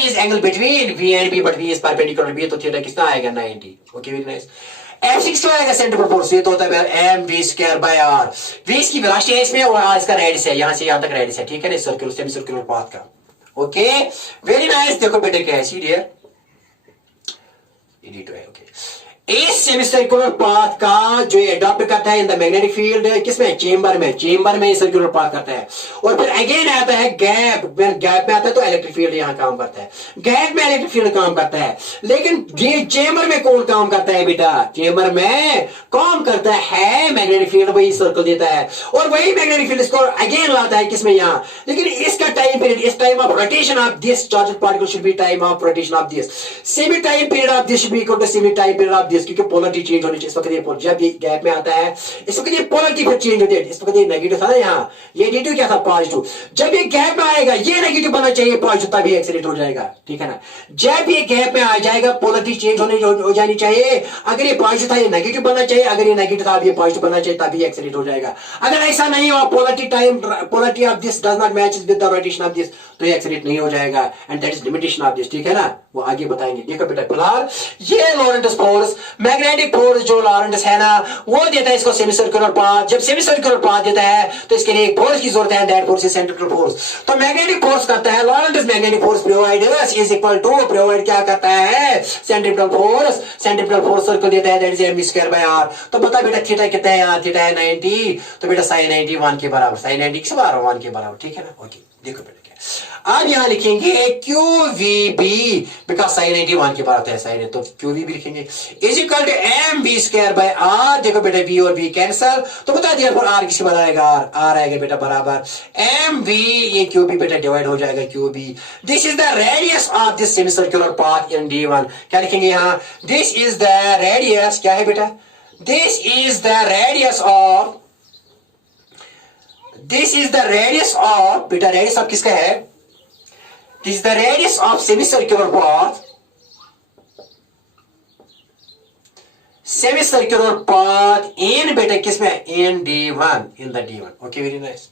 Is angle between V and B but V is perpendicular B, तो theta कितना आएगा 90। Okay very nice. F6 क्या आएगा centre of force, ये तो होता है mv square by r। v इसकी वेलोसिटी है इसमें और r इसका रेडियस है, यहां से यहां तक रेडियस है, ठीक है ना, सर्कुलर सेमी सर्कुलर पाथ का। Okay very nice. देखो बेटे क्या है, सी डियर एडिट है। ओके इस सेमी सर्कुलर पाथ का जो एडॉप्ट करता है इन द मैग्नेटिक फील्ड, किसमें, चेंबर में, चेंबर में सर्कुलर पाथ करता है। और फिर अगेन आता है गैप, गैप में आता है तो इलेक्ट्रिक फील्ड यहां काम करता है, गैप में इलेक्ट्रिक फील्ड काम करता है। लेकिन ये चेंबर में कौन काम करता है बेटा, चेंबर में काम करता है मैग्नेटिक फील्ड, वही सर्कल देता है और वही मैग्नेटिक फील्ड इसको अगेन लाता है किसमें, यहां। लेकिन इसका टाइम पीरियड, इस time of rotation of this charged particle should be time of rotation of this, semi time period of this should be equal to semi time period of this, क्योंकि polarity change होनी चाहिए। इस वक्त ये जब ये gap में आता है, इस वक्त ये पोलरिटी फिर चेंज होती है। इस वक्त ये नेगेटिव था ना, यहाँ ये नेगेटिव क्या था, पॉजिटिव। जब ये गैप में आएगा ये नेगेटिव बनना चाहिए, पॉजिटिव, तभी एक्सीलेट हो जाएगा, ठीक है ना। जब ये गैप में आ जाएगा पोलरिटी चेंज हो जानी चाहिए। अगर ये पॉजिटिव था ये नेगेटिव बनना चाहिए, अगर ये नेगेटिव था ये पॉजिटिव बनना चाहिए, तभी एक्सीलेट हो जाएगा। अगर ऐसा नहीं हो, polarity of this does not match with the rotation of this, तो ये एक्सीलेट नहीं हो जाएगा, and that is limitation of this, ठीक है ना, वो आगे बताएंगे। देखो बेटा फिलहाल ये लॉरेंटस फोर्स, मैग्नेटिक फोर्स जो लॉरेंटस है ना, वो देता है इसको सेमी सर्कुलर पाथ। जब सेमी सर्कुलर पाथ देता है तो इसके लिए एक फोर्स की जरूरत है, that force is centripetal force. तो मैग्नेटिक फोर्स करता है Lorentz, magnetic force providers is equal to, provide क्या करता है, centripetal force. Centripetal force circle देता है, that is mv square by r। तो बता बेटा थीटा कितना है, यहाँ थीटा है 90, तो बेटा sin 90 1 के बराबर, sin 90 किस बराबर, 1 के बराबर, ठीक है ना। ओके देखो बेटा अब यहां लिखेंगे QVB, बिकॉज sin 90 1 के बराबर है, sin, तो QVB लिखेंगे is equal to mv square by r। देखो बेटा v और v कैंसल, तो बता दिया r किसके बराबर आएगा, r आएगा बेटा बराबर mv, ये QB बेटा डिवाइड हो जाएगा QB। This is the radius of this semi circular path in D1। क्या लिखेंगे यहां, दिस इज द रेडियस, क्या है बेटा, this is the radius of, this is the radius of, बेटा रेडियस ऑफ किसका है, this is the radius of semi circular path, semi circular path in बेटा किसमें, in D1, in the D1। Okay very nice.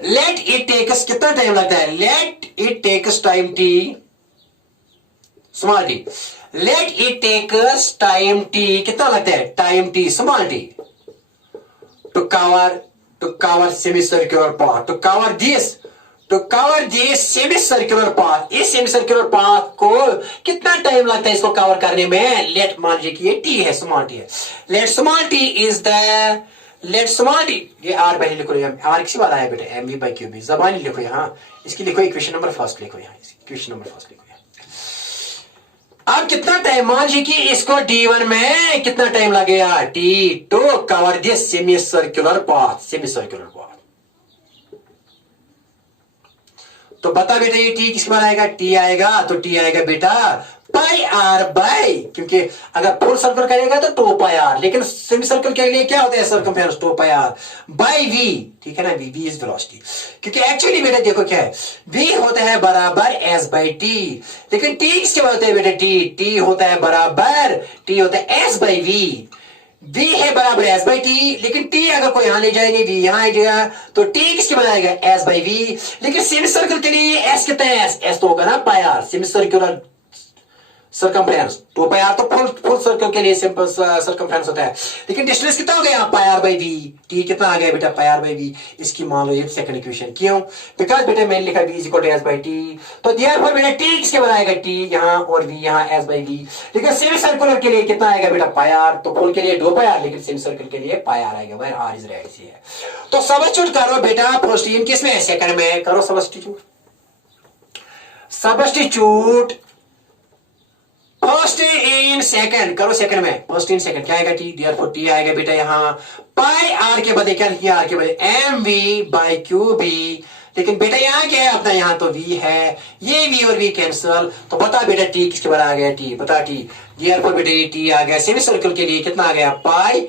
Let it takes, कितना time लगता है, let it takes time t small t, let it takes time t, कितना लगता है, time t small t, to cover semicircular path, to cover this semicircular path। इस semicircular path को कितना time लगता है इसको कवर करने में, लेट मान लीजिए कि ये t है, स्मॉल t है, let small t is the, let small t, ये r पहले लिखो, r किसी बात आया बेटा mv by qb, जबानी लिखो यहाँ, इसकी लिखो इक्वेशन नंबर फर्स्ट लिखो यहाँ, इक्वेशन नंबर फर्स्ट लिखो। अब कितना टाइम, मान लीजिए कि इसको D1 में कितना टाइम लगेगा, t to cover this semi circular path, semi circular path. तो बता बेटा ये t किसके बाद आएगा, t आएगा, तो t आएगा बेटा पाई आर बाई, क्योंकि अगर फुल सर्कल करेगा तो 2 पाई आर, लेकिन सेमी सर्कल के लिए क्या होता है circumference, 2 pi r by v, ठीक है ना, v इज वेलोसिटी। क्योंकि एक्चुअली बेटा देखो क्या है, v होता है बराबर s बाई t, लेकिन t किसके बाद होता है बेटा, t होता है बराबर, t होता है s बाई v, v है बराबर s बाई t, लेकिन t अगर कोई यहां ले जाएंगे v यहां आ जाएगा, तो t किसके बाद आएगा, s बाई v। लेकिन सेमी सर्कल के लिए s कितना है, s तो होगा ना pi r, semi circular circumference 2 pi r, तो फुल सर्कल के लिए सिंपल सर्कमफ्रेंस होता है, लेकिन डिस्टेंस कितना हो गया यहाँ, पाई आर बाई वी, टी कितना आ गया बेटा, पाई आर बाई वी। इसकी मान लो ये सेकंड इक्वेशन, क्यों, बिकॉज बेटा मैंने लिखा v is equal to s by t, तो देयरफॉर बेटा t किसके बराबर आएगा, t यहाँ और v यहाँ एस बाई वी। लेकिन सेमी सर्कुलर के लिए कितना आएगा बेटा, पाई आर, तो फुल के लिए 2 पाई आर, लेकिन सेमी सर्कल के लिए पाई आर आएगा, वेयर r इज रेडियस है। तो सब्स्टिट्यूट करो बेटा, फर्स्ट इन किसमें, सेकंड में करो substitute, substitute first in second करो, सेकंड में फर्स्ट इन सेकंड क्या आएगा, टी, देयरफॉर टी आएगा बेटा यहाँ पाई आर के बदले क्या लिखिए, आर के बदले m v by q B. लेकिन बेटा यहाँ क्या है अपना, यहाँ तो v है, ये v और v कैंसल, तो बता बेटा t किसके बराबर आ गया, t बता t, देयरफॉर बेटा ये t आ गया, सेमी सर्कल के लिए कितना आ गया, पाई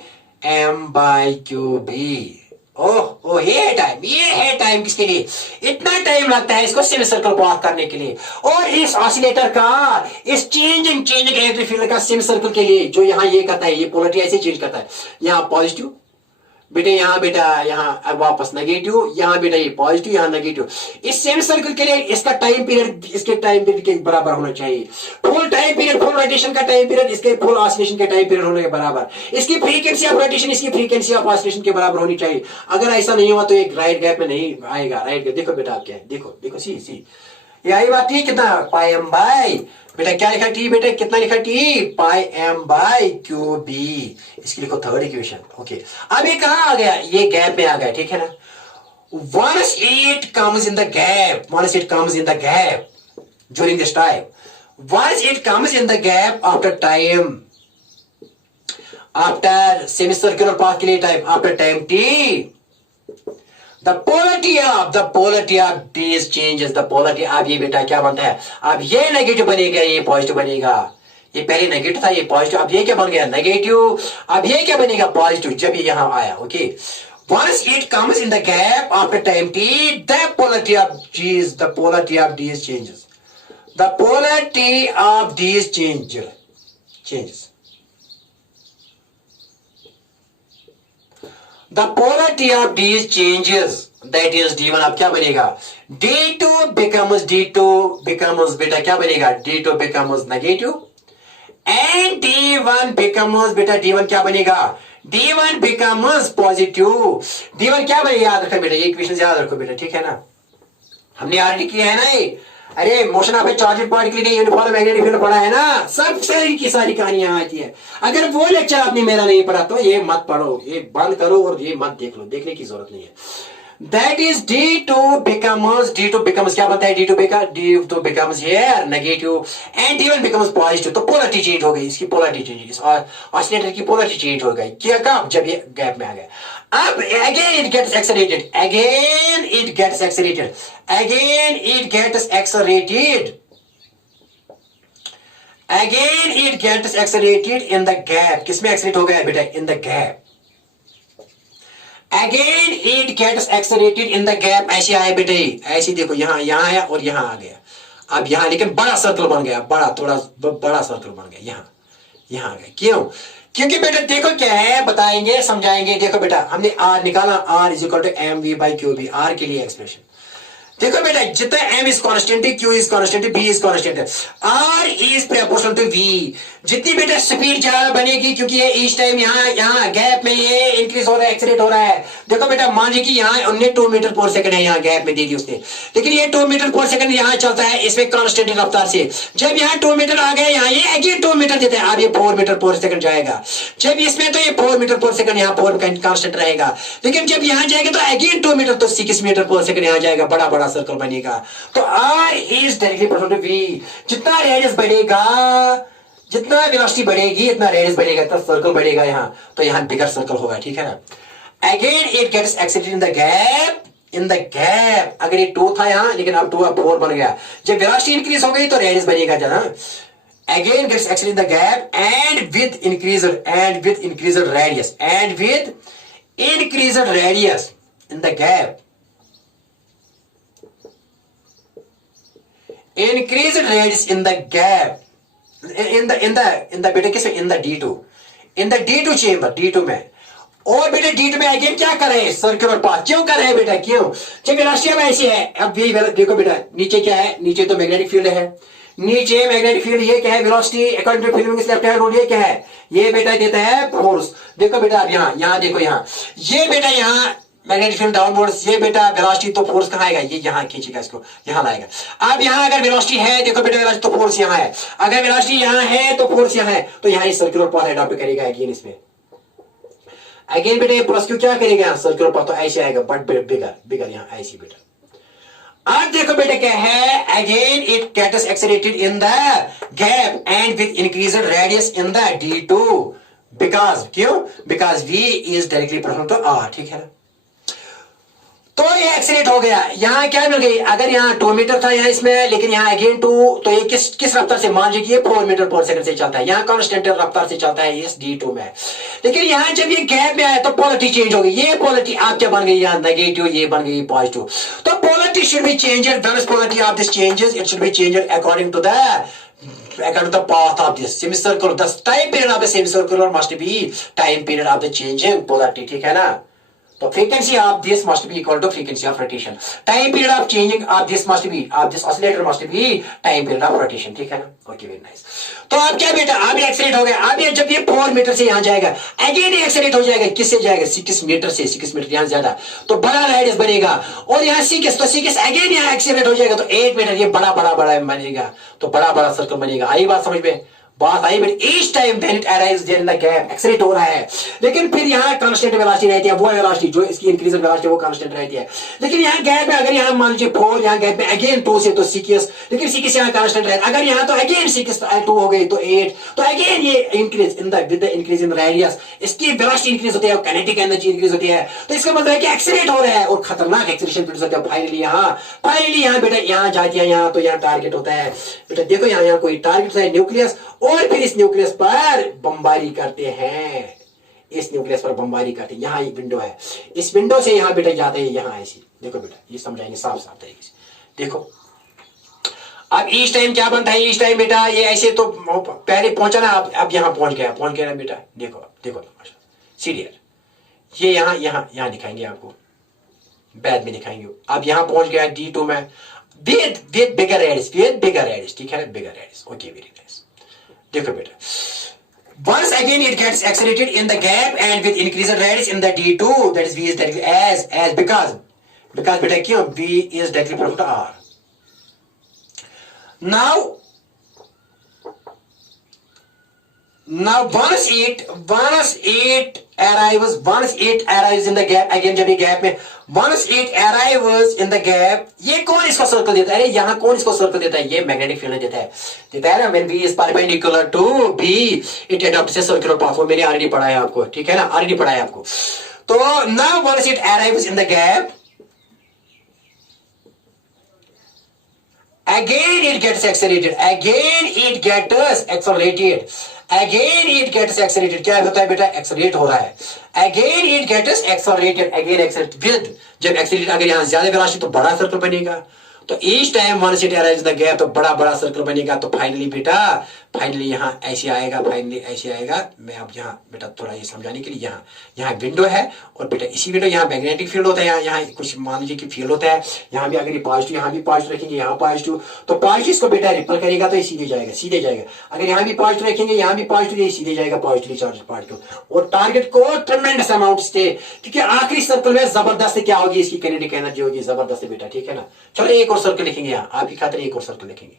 m बाई क्यू बी। ओह ये है टाइम किसके लिए, इतना टाइम लगता है इसको सेमी सर्कल पाथ करने के लिए। और इस ऑसिलेटर का, इस चेंजिंग इलेक्ट्रिक फील्ड का सेमी सर्कल के लिए जो यहाँ ये करता है, ये पोलरिटी ऐसे चेंज करता है, यहाँ पॉजिटिव बेटा यहाँ अब वापस नेगेटिव, यहाँ बेटा ये पॉजिटिव, यहाँ नेगेटिव। इस सेमी सर्कल के लिए इसका टाइम पीरियड इसके टाइम पीरियड के बराबर होना चाहिए। Full time period, full rotation का टाइम पीरियड इसके फुल ऑसिलेशन के टाइम पीरियड होने के बराबर, इसकी फ्रीक्वेंसी ऑफ रोटेशन इसकी फ्रीक्वेंसी ऑफ ऑसिलेशन के बराबर होनी चाहिए। अगर ऐसा नहीं हुआ तो एक राइट गैप में नहीं आएगा। राइट गैप देखो बेटा, आप क्या है, देखो देखो सी सी, ये आई बात ठीक, कितना पाई एम बाई बेटा क्या लिखा टी, बेटा कितना लिखा t, pi m by q B. इसकी लिखो थर्ड इक्वेशन। ओके, अब ये कहां आ गया, ये गैप में आ गया, ठीक है ना। once it comes in the gap, once it comes in the gap during this time, once it comes in the gap after time, after semicircular path के लिए time, after time t, the polarity of these changes, the polarity, अब ये बेटा क्या बनता है, अब ये नेगेटिव बनेगा, ये पॉजिटिव बनेगा। ये पहले नेगेटिव था, ये पॉजिटिव, अब ये क्या बन गया, नेगेटिव। अब ये क्या बनेगा, पॉजिटिव, जब ये यहां आया। Okay, once it comes in the gap after time t, the polarity of these, the polarity of these changes, the polarity of these changes, the polarity of these changes, that is d1, अब क्या बनेगा, d2 becomes बेटा क्या बनेगा, d2 becomes negative and d1 becomes बेटा, d1 क्या बनेगा, d1 becomes positive। d1 क्या बनेगा, याद रखो बेटा, ये इक्वेशन याद रखो बेटा, ठीक है ना, हमने ऑलरेडी किया है ना ये। अरे motion of A charged particle के लिए यूनिफॉर्म मैग्नेटिक फील्ड पढ़ा है ना, सब सारी की सारी कहानियां आती है। अगर वो लेक्चर आपने मेरा नहीं पढ़ा तो ये मत पढ़ो, ये बंद करो और ये मत देख लो, देखने की जरूरत नहीं है। That is d2 becomes क्या बनता है, d2 becomes here negative and d1 becomes positive। तो पोलरिटी चेंज हो गई, इसकी पोलरिटी चेंज, और ऑसिलेटर की पोलरिटी चेंज हो गई। क्या कब, जब ये गैप में आ गया। अब again it gets accelerated, again it gets accelerated in the gap। किसमें एक्सलेरेट हो गया बेटा, in the gap। Again it gets accelerated in the gap। ऐसे आए बेटे, ऐसे देखो, यहाँ है और यहाँ आ गया। अब यहाँ लेकिन बड़ा सर्कल बन गया, थोड़ा बड़ा सर्कल बन गया, यहाँ आ गया। क्यों, क्योंकि बेटा देखो क्या है, बताएंगे समझाएंगे। देखो बेटा, हमने R निकाला, R is equal to m v by q B, R के लिए एक्सप्रेशन देखो बेटा, जितना m is constant, q is constant, b is constant, r is proportional to v। जितनी बेटा स्पीड ज्यादा बनेगी, क्योंकि ये ईच टाइम यहाँ गैप में ये इंक्रीज हो रहा है, एक्सीलरेट हो रहा है। देखो बेटा, मान लीजिए कि यहाँ उन्हें 2 मीटर पर सेकंड है, यहाँ गैप में दे दी उसने, लेकिन ये 2 मीटर पर सेकंड यहाँ चलता है, इसमें कॉन्स्टेंट रफ्तार से। जब यहाँ 2 मीटर आ गए, यहाँ ये अगेन 2 मीटर देता है, अब ये 4 मीटर पर सेकंड जाएगा। जब इसमें तो ये 4 मीटर पर सेकंड, यहाँ 4 कॉन्स्टेंट रहेगा, लेकिन जब यहाँ जाएगा तो अगेन 2 मीटर, तो 6 मीटर पर सेकंड यहाँ जाएगा, बड़ा सर्कल बनेगा। तो R is directly proportional to V। जितना रेडियस बढ़ेगा, जितना वेलोसिटी बढ़ेगी, इतना रेडियस बढ़ेगा, इतना सर्कल बढ़ेगा यहाँ, तो यहाँ बिगर सर्कल होगा, ठीक है ना। Again it gets accelerated in the gap। अगर ये 2 था यहाँ, लेकिन अब 2 अब 4 बन गया। जब वेलोसिटी इंक्रीज हो गई तो रेडियस बढ़ेगा जना। Again gets accelerated in the gap and with increased radius in the gap, increased radius in the gap, in the बेटे किस, in the D2 chamber, D2 में। और बेटे D2 में अगेन क्या कर रहे हैं, सर्कुलर पाथ। क्यों कर रहे हैं बेटा, क्यों, जब वेलोसिटी अब ऐसी है, अब ये देखो बेटा, नीचे क्या है, नीचे तो मैग्नेटिक फील्ड है, नीचे मैग्नेटिक फील्ड, ये क्या है, velocity according to field left hand rule, ये क्या है, ये बेटा देता है फोर्स। देखो बेटा, अब यहाँ देखो, यहाँ ये बेटा, यहाँ मैग्नेटिक फील्ड डाउनवर्ड्स, ये बेटा वेलोसिटी, तो फोर्स कहाँ आएगा, ये यहाँ खींचेगा, इसको यहाँ लाएगा। अब यहाँ अगर वेलोसिटी है, देखो बेटा वेलोसिटी, तो फोर्स यहाँ है, अगर वेलोसिटी यहाँ है तो फोर्स यहाँ है, तो यहाँ सर्कुलर पाथ अडॉप्ट करेगा अगेन इसमें। अगेन बेटा ये प्लस क्यू क्या करेगा, सर्कुलर पाथ, तो ऐसे आएगा, बट बिगर यहाँ ऐसे बेटा। अब देखो बेटा क्या है, again it gets accelerated in the gap and with increased radius in the D2 because, क्यों, because V is directly proportional to R, ठीक है ना। तो ये एक्सीलेट हो गया, यहाँ क्या मिल गई, अगर यहाँ 2 मीटर था यहाँ इसमें, लेकिन यहाँ अगेन 2, तो ये किस रफ्तार से, मान लीजिए 4 मीटर पर सेकंड से चलता है, यहाँ कांस्टेंट रफ्तार से चलता है इस D2 में। लेकिन यहाँ जब ये गैप में आया तो पोलरिटी चेंज हो गई, ये पोलरिटी आप क्या बन गई, यहाँ नेगेटिव, ये बन गई पॉजिटिव। तो polarity should be changed, when polarity of this changes, it should be changed according to the path of this semicircle, the time period of the semicircular must be time period of the changing polarity, ठीक है ना। तो frequency of this must be equal to frequency of rotation. Time period of changing of this must be, of this oscillator must be time period of rotation. ठीक है ना? Okay, very nice. तो अब क्या बेटा, अब ये एक्सीलेट हो गया. अब ये जब ये 4 मीटर से यहाँ जाएगा, अगेन ये एक्सीलेट हो जाएगा. किससे जाएगा? 6 मीटर से. 6 मीटर यहाँ ज्यादा, तो बड़ा रेडियस बनेगा. और यहाँ 6, तो 6 अगेन यहाँ एक्सीलेट हो जाएगा, तो 8 मीटर ये बड़ा बड़ा बड़ा बनेगा. तो बड़ा बड़ा सर्कल बनेगा. आई बात समझ में? बात आई. But each time when it arrives there in the gap accelerate हो रहा है, लेकिन फिर यहाँ कांस्टेंट वेलोसिटी रहती है. वो वेलोसिटी जो इसकी इंक्रीजिंग वेलोसिटी वो कांस्टेंट रहती है. लेकिन यहाँ गैप में अगर यहाँ मान लीजिए 4, यहाँ गैप में अगेन 2 से तो 6, लेकिन 6 यहाँ कांस्टेंट रहता है. अगर यहाँ तो अगेन 6 2 हो गई तो 8, तो अगेन ये increase in the with the increase in radius इसकी वेलोसिटी इंक्रीज होती है, काइनेटिक एनर्जी इंक्रीज होती है. तो इसका मतलब है कि एक्सीलेट हो रहा है और खतरनाक एक्सीलरेशन प्रोड्यूस होता है. फाइनली यहाँ बेटा यहाँ जाती है, यहाँ तो यहाँ टारगेट होता है. बेटा देखो यहाँ कोई टारगेट है न्यूक्लियस, और फिर इस न्यूक्लियस पर बमबारी करते हैं. इस न्यूक्लियस पर बमबारी करते हैं. यहाँ एक विंडो है, इस विंडो से यहाँ बेटा जाते हैं यहाँ ऐसी. देखो बेटा ये समझाएंगे साफ साफ तरीके से. देखो अब ईच टाइम क्या बनता है. ईच टाइम बेटा ये ऐसे तो पहले पहुंचा ना, अब यहाँ पहुंच गया ना बेटा. देखो देखो सीरियर ये यहाँ यहाँ यहाँ दिखाएंगे आपको, बाद में दिखाएंगे. अब यहाँ पहुंच गया D2 में with bigger radius. ठीक है ना, bigger radius. Okay, very nice. देखो बेटा, once again it gets accelerated in the gap and with increased radius in the D2, that is V is directly as because बेटा क्यों V is directly proportional to R. Now once it arrives in the gap, again जब ये gap में once it arrives in the gap, ये कौन इसको circle देता है? यहाँ कौन इसको सर्कल देता है? ये मैग्नेटिक फील्ड देता है ना. when V is perpendicular to B, it adopts a circular path. वो मैंने ऑलरेडी पढ़ा है आपको. ठीक है ना, ऑलरेडी पढ़ा है आपको. तो now once it arrives in the gap, again it gets accelerated. क्या होता है बेटा? एक्सेलरेट हो रहा है. Again it gets accelerated. With जब एक्सेलरेट अगर यहाँ ज्यादा वेलोसिटी तो बड़ा सर्कल बनेगा. तो each time once it arrives in the gap तो बड़ा बड़ा सर्कल बनेगा. तो फाइनली यहाँ ऐसे आएगा. मैं अब यहाँ बेटा थोड़ा ये समझाने के लिए यहाँ विंडो है, और बेटा इसी विंडो यहाँ मैग्नेटिक फील्ड होता है. यहाँ कुछ मान लीजिए कि फील्ड होता है. यहाँ भी अगर ये पॉजिटिव, यहाँ भी पॉजिटिव रखेंगे, यहाँ पॉजिटिव, तो पॉजिटिव इसको बेटा रिपल करेगा तो ये सीधे जाएगा. अगर यहाँ भी पॉजिटिव रखेंगे, यहाँ भी पॉजिटिव, ये सीधे जाएगा पॉजिटिव चार्ज पार्टिकल. और टारगेट को ट्रेमेंडस अमाउंट से, क्योंकि आखिरी सर्कल में जबरदस्त क्या होगी, इसकी काइनेटिक एनर्जी होगी जबरदस्त बेटा. ठीक है ना. चलो एक और सर्कल लिखेंगे यहाँ आपकी खातिर, एक और सर्कल लिखेंगे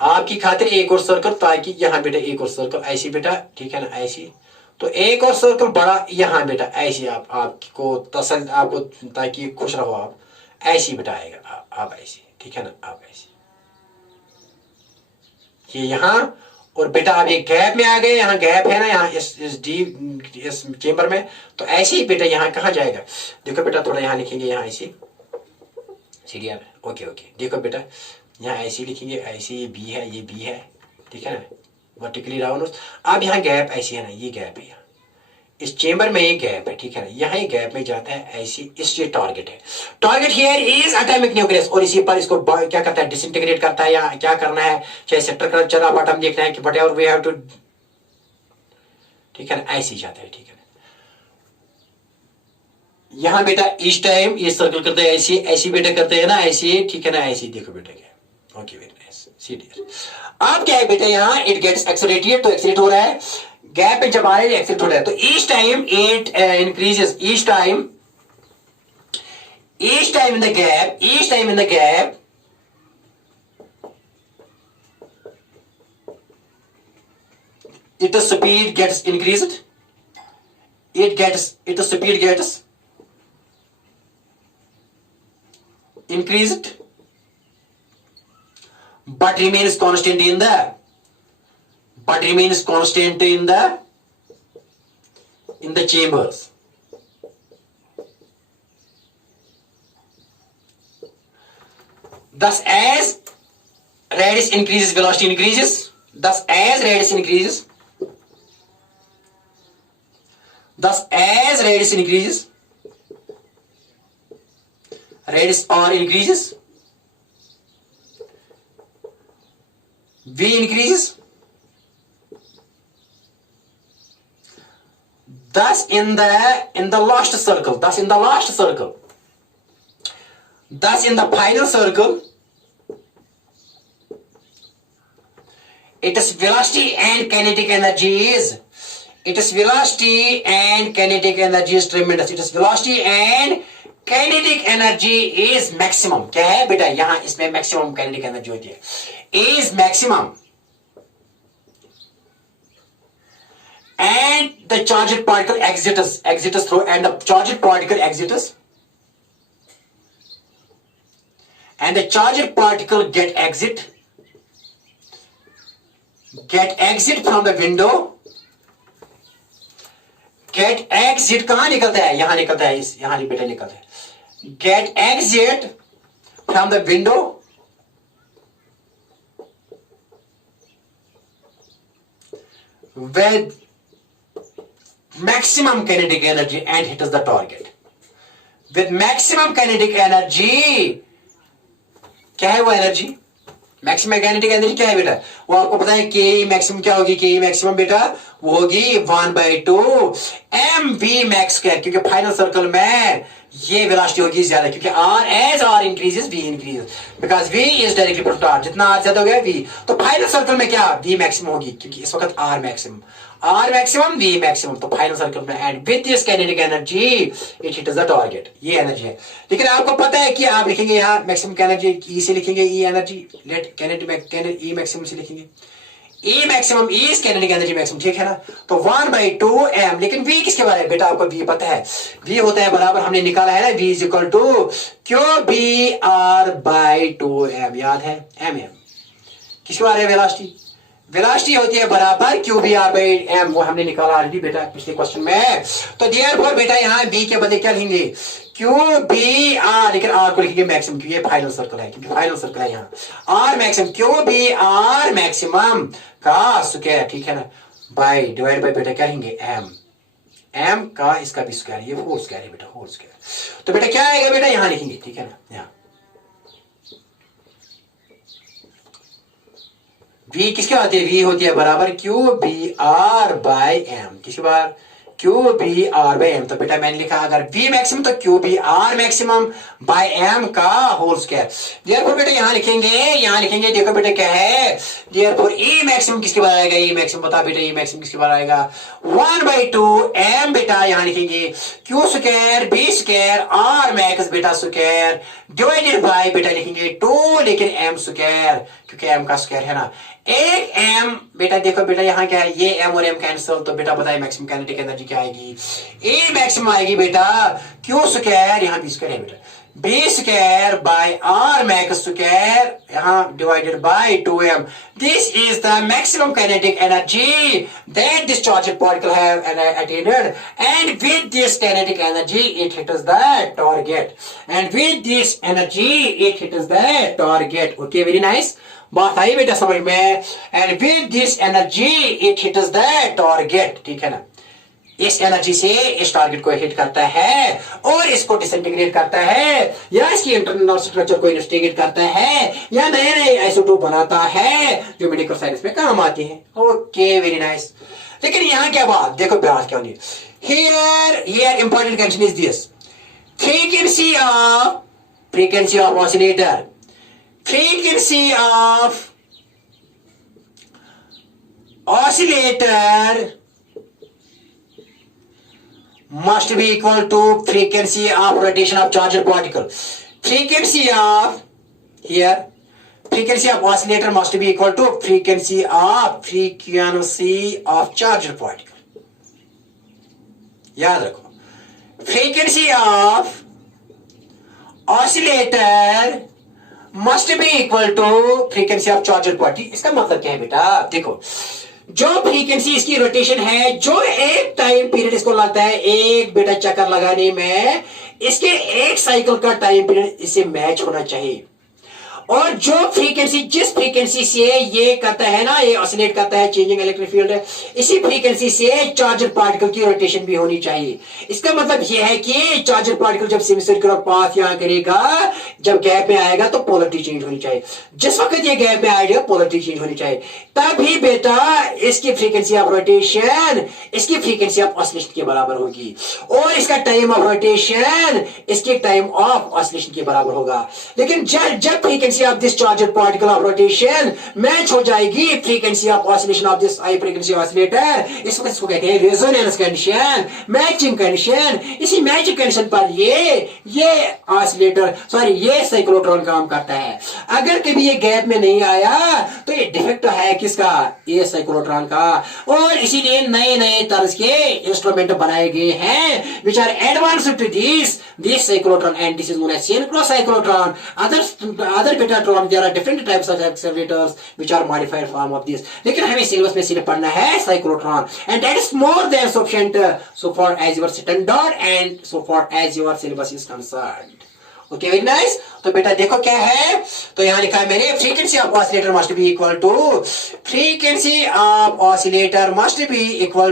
आपकी खातिर, एक और सर्कल, ताकि यहाँ बेटा एक और सर्कल ऐसी बेटा. ठीक है ना, ऐसी. तो एक और सर्कल बड़ा यहाँ बेटा ऐसी आपको तसल्ली, आपको ताकि खुश रहो आप. ऐसी बेटा आएगा आप ऐसी. ठीक है ना, आप ऐसी. ये यहाँ, और बेटा आप एक गैप में आ गए. यहाँ गैप है ना, यहाँ इस चेंबर में. तो ऐसे ही बेटा यहाँ कहाँ जाएगा? देखो बेटा थोड़ा यहाँ लिखेंगे, यहाँ ऐसी सीरियल. ओके. देखो बेटा यहाँ ऐसे लिखेंगे, ऐसे ये बी है. ठीक है ना, वर्टिकली राउंड. अब यहाँ गैप ऐसी है ना, ये गैप है यहाँ इस चेंबर में, ये गैप है. ठीक है ना, यहाँ ये गैप में जाता है ऐसी. इस ये टारगेट है. Target here is atomic nucleus, और इसी पर इसको क्या करता है? डिसइंटीग्रेट करता है. या क्या करना है, चाहे सेक्टर कल्चर आप एटम देखना है कि व्हाटएवर वी हैव टू. ठीक है ना, ऐसे ही जाता है. ठीक है, यहाँ बेटा इस टाइम ये सर्कल करते हैं ऐसी बेटा करते हैं ना, ऐसी. ठीक है ना, ऐसी. देखो बेटा क्या. Okay, very nice. सीरियर. अब क्या है बेटा, यहाँ इट गेट्स एक्सेलरेटेड, तो एक्सेलरेट हो रहा है. गैप पे जब आ रहा है एक्सेलरेट हो रहा है. तो each time it increases. Each time in the gap, its speed gets increased. Its speed gets increased, but remains constant in the chambers. Thus, as radius increases, velocity increases. Thus, as radius increases, radius R increases, V increases. thus in the last circle, thus in the last circle, thus in the final circle, its velocity and kinetic energy is, its velocity and kinetic energy is tremendous. Its velocity and kinetic energy is maximum. क्या है बेटा, यहां इसमें maximum kinetic energy होती है, is maximum. And the charged particle exits through, and the charged particle exits, and the charged particle get exit from the window. Get exit कहां निकलता है, यहां निकलता है, इस यहां बेटा निकलता है. Get exit from the window with maximum kinetic energy and hits the target. With maximum kinetic energy, क्या है वो एनर्जी, मैक्सिमम काइनेटिक एनर्जी क्या है बेटा, वो आपको पता है के मैक्सिमम क्या होगी, के मैक्सिमम बेटा वो होगी 1/2 mv मैक्स स्क्वायर, क्योंकि फाइनल सर्कल में ये वेलोसिटी होगी ज्यादा, क्योंकि r increases v increases, because v is directly proportional r, जितना r ज्यादा हो गया v, तो फाइनल सर्कल में क्या v मैक्सिमम होगी, क्योंकि इस वक्त r मैक्सिमम v मैक्सिमम, तो फाइनल सर्कल में and with this kinetic energy it hits the target, ये एनर्जी है. लेकिन आपको पता है कि आप लिखेंगे यहाँ मैक्सिमम एनर्जी ई से लिखेंगे, ई एनर्जी लेट काइनेटिक ई मैक्सिमम से लिखेंगे, E maximum is kinetic energy maximum, ठीक है ना. तो 1/2 m, लेकिन V किसके बारे में बेटा, आपको V पता है, V होता है बराबर, हमने निकाला है ना, V is equal to QBR/2m, याद है, mm किसके बारे में, वेलोसिटी, वेलोसिटी होती है बराबर QBR/m, वो हमने निकाला ऑलरेडी बेटा पिछले क्वेश्चन में. तो देयरफॉर बेटा यहाँ B के बदले क्या लिखेंगे, QBR, लेकिन R को लिखेंगे मैक्सिमम, क्योंकि ये फाइनल सर्कल है, क्योंकि फाइनल सर्कल है यहाँ, R मैक्सिमम, QBR मैक्सिमम का स्क्वायर, ठीक है ना, बाय डिवाइड बाय बेटा क्या लिखेंगे m का इसका भी स्क्वायर, ये होल स्क्वायर है बेटा, होल स्क्वायर. तो बेटा क्या आएगा बेटा, यहाँ लिखेंगे, ठीक है ना, यहाँ V किसके होती है, V होती है बराबर QBR/m, किसके बार QBR/m. तो बेटा मैंने लिखा अगर V मैक्सिमम तो QBR मैक्सिमम बाय m का होल स्क्वायर. देयरफॉर बेटा यहाँ लिखेंगे, देखो बेटा क्या है, देयरफॉर E मैक्सिमम किसके बार आएगा, E मैक्सिमम बता बेटा, E मैक्सिमम किसके बार आएगा, 1/2 m बेटा, यहाँ लिखेंगे Q square B square R max बेटा स्क्वायर डिवाइडेड बाय बेटा लिखेंगे 2, लेकिन m स्क्वायर, क्योंकि m का स्क्वायर है ना, एक m बेटा, देखो बेटा यहाँ क्या है, ये m और m कैंसिल, तो बेटा बताए मैक्सिमम काइनेटिक एनर्जी क्या आएगी, A मैक्सिमम आएगी बेटा Q स्क्वायर, यहाँ B स्क्वायर है बेटा, B square by R max square, यहाँ divided by 2m. This is the maximum kinetic energy that this charged particle have attained, and with this kinetic energy it hits the target, and with this energy it hits the target. Okay, very nice. बात आई बेटा समझ में, and with this energy it hits the target, ठीक है ना, इस energy से इस टारगेट को हिट करता है और इसको डिसइंटीग्रेट करता है, या इसकी इंटरनल स्ट्रक्चर को इन्वेस्टिगेट करता है, या नए नए आइसोटोप बनाता है जो मेडिकल साइंस में काम आते हैं. Okay, very nice. लेकिन यहाँ क्या बात, देखो बात क्या होनी है, here important condition is this, frequency of oscillator, frequency of oscillator must be equal to frequency of rotation of charged particle. Frequency of oscillator must be equal to frequency of charged particle. याद रखो, frequency of oscillator must be equal to frequency of charged particle. इसका मतलब क्या है बेटा, देखो जो frequency इसकी रोटेशन है, जो एक टाइम पीरियड इसको लगता है एक बेटा चक्कर लगाने में, इसके एक साइकिल का टाइम पीरियड इससे मैच होना चाहिए. और जो फ्रीक्वेंसी, जिस फ्रीक्वेंसी से ये करता है ना, ये ऑसिलेट करता है, चेंजिंग इलेक्ट्रिक फील्ड है, इसी फ्रीक्वेंसी से चार्जर पार्टिकल की रोटेशन भी होनी चाहिए। इसका मतलब यह है कि चार्जर पार्टिकल जब सेमी सर्कुलर पाथ यहां करेगा, जब गैप में आएगा तो पोलरिटी चेंज होनी चाहिए। जिस वक्त ये गैप में आएगा पोलरिटी चेंज होनी चाहिए, तभी बेटा इसकी फ्रीक्वेंसी ऑफ रोटेशन इसकी फ्रीक्वेंसी ऑफ ऑसिलेशन के बराबर होगी, और इसका टाइम ऑफ रोटेशन इसके टाइम ऑफ ऑसिलेशन के बराबर होगा। लेकिन जब frequency of this charger particle of rotation match हो जाएगी frequency of oscillation of this high frequency oscillator, इस वक्त इसको कहते हैं रेजोनेंस कंडीशन, मैचिंग कंडीशन। इसी मैचिंग कंडीशन पर ये ऑसिलेटर ये साइक्लोट्रॉन काम करता है। अगर कभी ये गैप में नहीं आया तो ये डिफेक्ट है किसका, ये साइक्लोट्रॉन का। और इसीलिए नए नए तर्ज के इंस्ट्रूमेंट बनाए गए हैं which are advanced to this cyclotron, and this is known as synchrocyclotron. Other betatron, there are different types of accelerators which are modified form of this. लेकिन हमें सिलेबस में सिर्फ पढ़ना है cyclotron, and that is more than sufficient so far as your standard and so far as your syllabus is concerned. Okay, very nice. तो बेटा देखो क्या है, तो यहां लिखा है मैंने, frequency of oscillator must be equal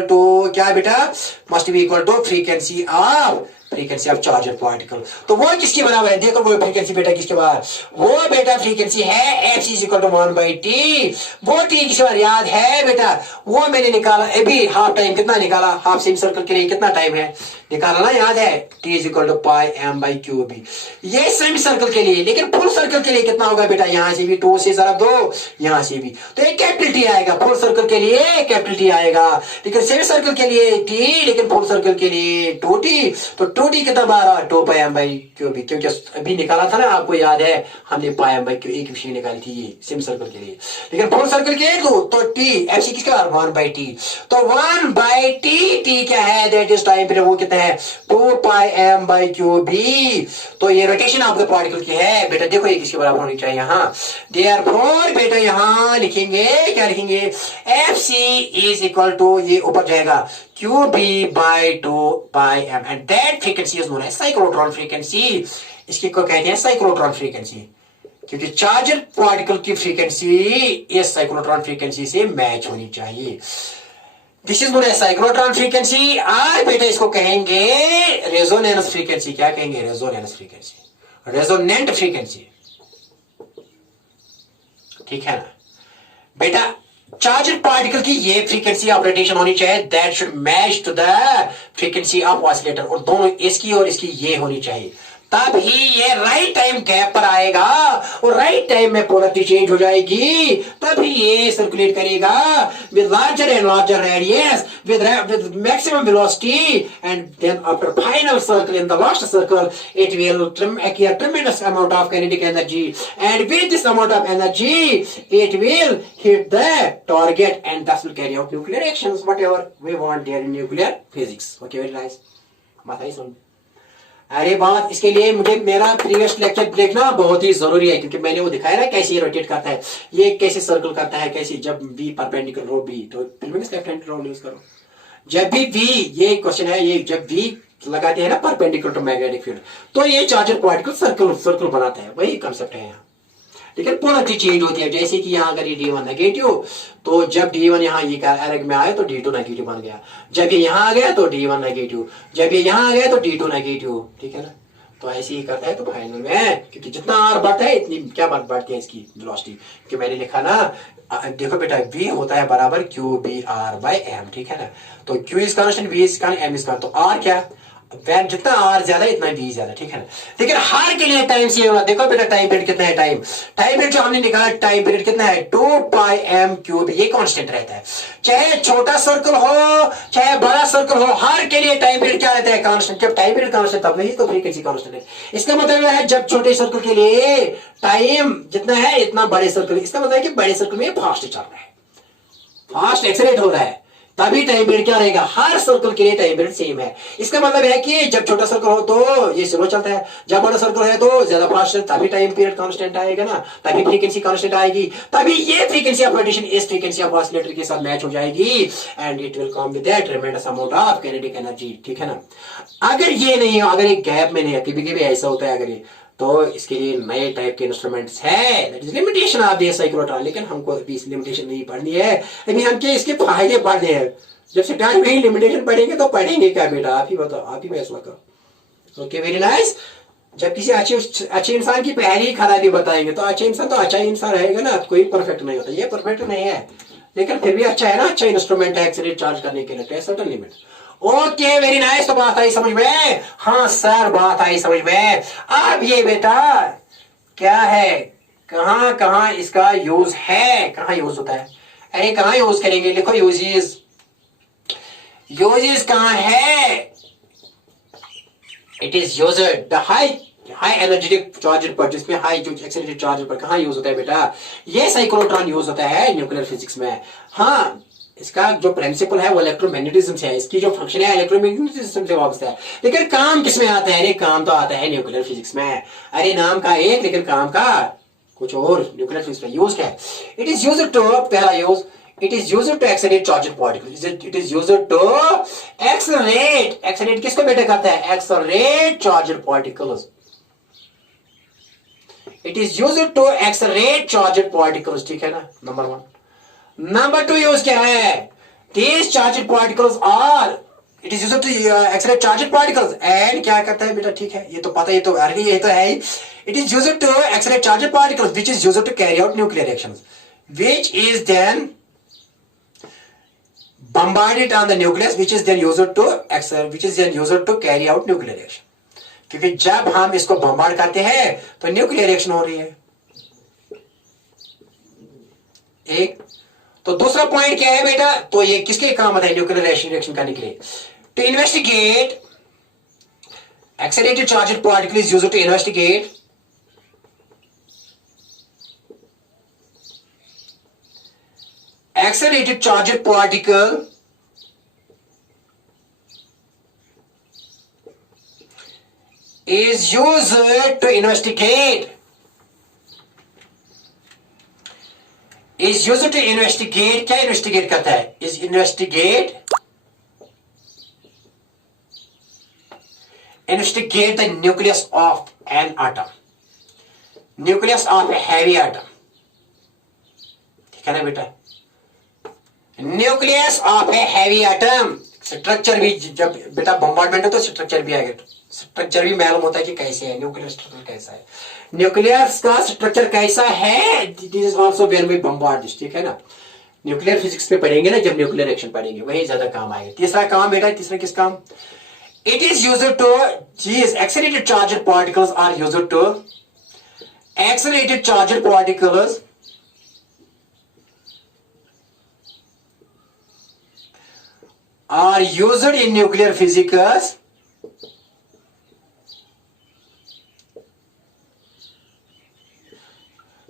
to क्या बेटा, must be equal to frequency of charger particle. तो वो किसके बराबर है, देखो वो फ्रीक्वेंसी बेटा किसके बराबर, वो बेटा फ्रीक्वेंसी है F C equal to 1/t। वो टी किसके बराबर याद है बेटा, वो मैंने निकाला अभी, हाफ टाइम कितना निकाला, हाफ सेमी सर्कल के लिए कितना टाइम है निकाला ना, याद है, t is equal to pi m by q B. ये सेमी सर्कल के लिए, लेकिन फुल सर्कल के लिए कितना होगा बेटा, यहां से भी 2 से जरा 2, यहां से भी, तो एक कैपिटल टी आएगा। फुल सर्कल के लिए कैपिटल टी आएगा, लेकिन सेमी सर्कल के लिए टी, लेकिन फुल सर्कल के लिए 2t। तो 2t कितना बार 2 pi m by q B, क्योंकि अभी निकाला था ना, आपको याद है हमने पाई एम बाई क्यू एक विषय निकाली थी ये सेमी सर्कल के लिए, लेकिन फुल सर्कल के लिए तो टी एफ सी किसका 1/t। तो 1/t क्या है, दैट इज टाइम पीरियड, वो कितना है 2 pi m by q B. तो ये रोटेशन ऑफ द पार्टिकल की है बेटा, देखो ये किसके बराबर होनी चाहिए यहाँ, देयरफॉर बेटा यहाँ लिखेंगे, क्या लिखेंगे, f c is equal to, ये ऊपर जाएगा q B by 2 pi m, and that frequency is known as cyclotron frequency. इसकी को कहते हैं साइक्लोट्रॉन फ्रीक्वेंसी, क्योंकि चार्जर पार्टिकल की फ्रीक्वेंसी इस साइक्लोट्रॉन फ्रीक्वेंसी से मैच होनी चाहिए। This is known as cyclotron frequency. और बेटा इसको कहेंगे रेजोनेंस फ्रीक्वेंसी। क्या कहेंगे, रेजोनेंस फ्रीक्वेंसी, रेजोनेंट फ्रीक्वेंसी, ठीक है ना बेटा। चार्जर पार्टिकल की ये फ्रीक्वेंसी ऑफ रोटेशन होनी चाहिए, that should match to the frequency of oscillator, और दोनों इसकी और इसकी ये होनी चाहिए, तब ही ये राइट टाइम गैप पर आएगा, और राइट टाइम में पोलरिटी चेंज हो जाएगी, तभी ये सर्कुलेट करेगा with larger and larger radius with maximum velocity, and then after final circle, in the last circle, it will acquire tremendous amount of kinetic energy, and with this amount of energy it will hit the target, and thus will carry out nuclear actions, whatever we want there in nuclear physics. Okay, very nice। बताइए सुन, अरे बात, इसके लिए मुझे मेरा previous lecture देखना बहुत ही जरूरी है, क्योंकि मैंने वो दिखाया ना कैसे ये रोटेट करता है, ये कैसे सर्कल करता है, कैसे जब v परपेंडिकुलर हो b, तो फिल्म में लेफ्ट हैंड रूल यूज करो। जब भी v, ये क्वेश्चन है, ये जब v लगाते हैं ना परपेंडिकुलर टू मैग्नेटिक फील्ड, तो ये चार्जर पार्टिकल सर्कल बनाता है, वही कंसेप्ट है यहाँ। लेकिन पोलरिटी चेंज होती है, जैसे कि यहाँ अगर ये D1 नेगेटिव, तो जब D1 यहाँ ये एरग में आया तो D2 नेगेटिव बन गया, जब ये यहाँ आ गया तो D1 नेगेटिव, जब ये यहाँ आ गया तो D2 नेगेटिव, ठीक है ना। तो ऐसे ही करता है, तो फाइनल में क्योंकि जितना R बढ़ता है इतनी क्या बढ़ती है इसकी वेलोसिटी, क्योंकि मैंने लिखा ना, देखो बेटा V होता है बराबर q B r by m, ठीक है ना। तो Q is constant, V is constant, M is constant, तो R क्या, जितना R ज्यादा इतना V ज्यादा, ठीक है ना। लेकिन हर के लिए टाइम सेम होगा। देखो बेटा टाइम पीरियड कितना है, टाइम पीरियड जो हमने निकाला, टाइम पीरियड कितना है 2 पाई एम क्यूब, ये कांस्टेंट रहता है, चाहे छोटा सर्कल हो चाहे बड़ा सर्कल हो, हर के लिए टाइम पीरियड क्या रहता है, कांस्टेंट। जब टाइम पीरियड कांस्टेंट तब नहीं तो फ्रीक्वेंसी कांस्टेंट है। इसका मतलब है जब छोटे सर्कल के लिए टाइम जितना है इतना बड़े सर्कल, इसका मतलब है कि बड़े सर्कल में फास्ट चल रहा है, फास्ट एक्सेलरेट हो रहा है, तभी टाइम पीरियड क्या रहेगा, हर सर्कल के लिए टाइम पीरियड सेम है। इसका मतलब है कि जब छोटा सर्कल हो तो ये स्लो चलता है, जब बड़ा सर्कल है तो ज्यादा फास्ट, तभी टाइम पीरियड कांस्टेंट आएगा ना, तभी फ्रीक्वेंसी कांस्टेंट आएगी, तभी ये फ्रीक्वेंसी ऑफ रोटेशन इस फ्रीक्वेंसी ऑफ ऑसिलेटर के साथ मैच हो जाएगी, and it will come with that ट्रेमेंडस amount of kinetic energy, ठीक है ना। अगर ये नहीं हो, अगर एक गैप में नहीं है, कभी कभी ऐसा होता है, अगर ये तो इसके लिए नए टाइप के इंस्ट्रूमेंट्स है, that is limitation of this cyclotron. लेकिन हमको अभी इस लिमिटेशन नहीं पढ़नी है, अभी हमके इसके फायदे पढ़ने हैं। जब स्टार्ट में ही लिमिटेशन पढ़ेंगे तो पढ़ेंगे क्या बेटा, आप ही बताओ, आप ही फैसला करो। Okay, very nice. जब किसी अच्छे इंसान की पहली खराबी बताएंगे तो अच्छा इंसान तो अच्छा इंसान रहेगा ना, कोई परफेक्ट नहीं होता, ये परफेक्ट नहीं है लेकिन फिर भी अच्छा है ना, अच्छा इंस्ट्रूमेंट है एक्सीडेंट चार्ज करने के लिए, certain limit. Okay, very nice. तो बात आई समझ में? हाँ सर, बात आई समझ में। अब ये बेटा क्या है, कहां कहां इसका यूज है, कहां यूज होता है, अरे कहां यूज करेंगे, लिखो यूजेस। यूजेस कहां है? It is used the high energetic charger पर, जिसमें हाई जो एक्सीलरेटेड चार्जर पर कहां यूज होता है बेटा, ये साइक्लोट्रॉन यूज होता है न्यूक्लियर फिजिक्स में। हाँ, इसका जो प्रिंसिपल है वो इलेक्ट्रोमैग्नेटिज्म से है, इसकी जो फंक्शन है इलेक्ट्रोमैग्नेटिज्म से वाबस्ता है। लेकिन काम किसमें आता है? अरे काम तो आता है न्यूक्लियर फिजिक्स में। अरे नाम का एक लेकिन काम का कुछ और। न्यूक्लियर फिजिक्स में यूज क्या है? इट इज यूज्ड टू, पहला use, it is used to accelerate charged particles. It is used to accelerate किसको बेटा कहता है? accelerate charged particles. It is used to accelerate charged particles, ठीक है ना, नंबर 1। नंबर 2 यूज क्या है? These charged particles are, it is used to accelerate charged particles and क्या करता है बेटा, ठीक है, ये तो पता, ये तो अरे ये तो है ही। It is used to accelerate charged particles which is used to carry out nuclear reactions, which is then bombarded on the nucleus, which is then used to carry out nuclear reaction. क्योंकि जब हम इसको bombard करते हैं तो nuclear reaction हो रही है। एक तो दूसरा पॉइंट क्या है बेटा, तो ये किसके काम आता है न्यूक्लियर रिएक्शन करने के लिए? To investigate accelerated charged particle is used to investigate accelerated charged particle is used to investigate क्या इन्वेस्टिगेट करता है? is investigate the nucleus of an atom, nucleus of a heavy atom, ठीक है ना बेटा, nucleus of a heavy atom. Structure भी जब बेटा बम्बार्डमेंट है तो स्ट्रक्चर भी आएगा, स्ट्रक्चर भी मालूम होता है कि कैसे है न्यूक्लियर स्ट्रक्चर, कैसा है न्यूक्लियस का स्ट्रक्चर, कैसा है, this is also when we bombard this, ठीक है ना। न्यूक्लियर फिजिक्स पे पढ़ेंगे ना जब न्यूक्लियर रिएक्शन पढ़ेंगे, वही ज्यादा काम आएगा। तीसरा काम बेटा, तीसरा किस काम? It is used to, accelerated charged particles are used to, accelerated charged particles are used in nuclear physics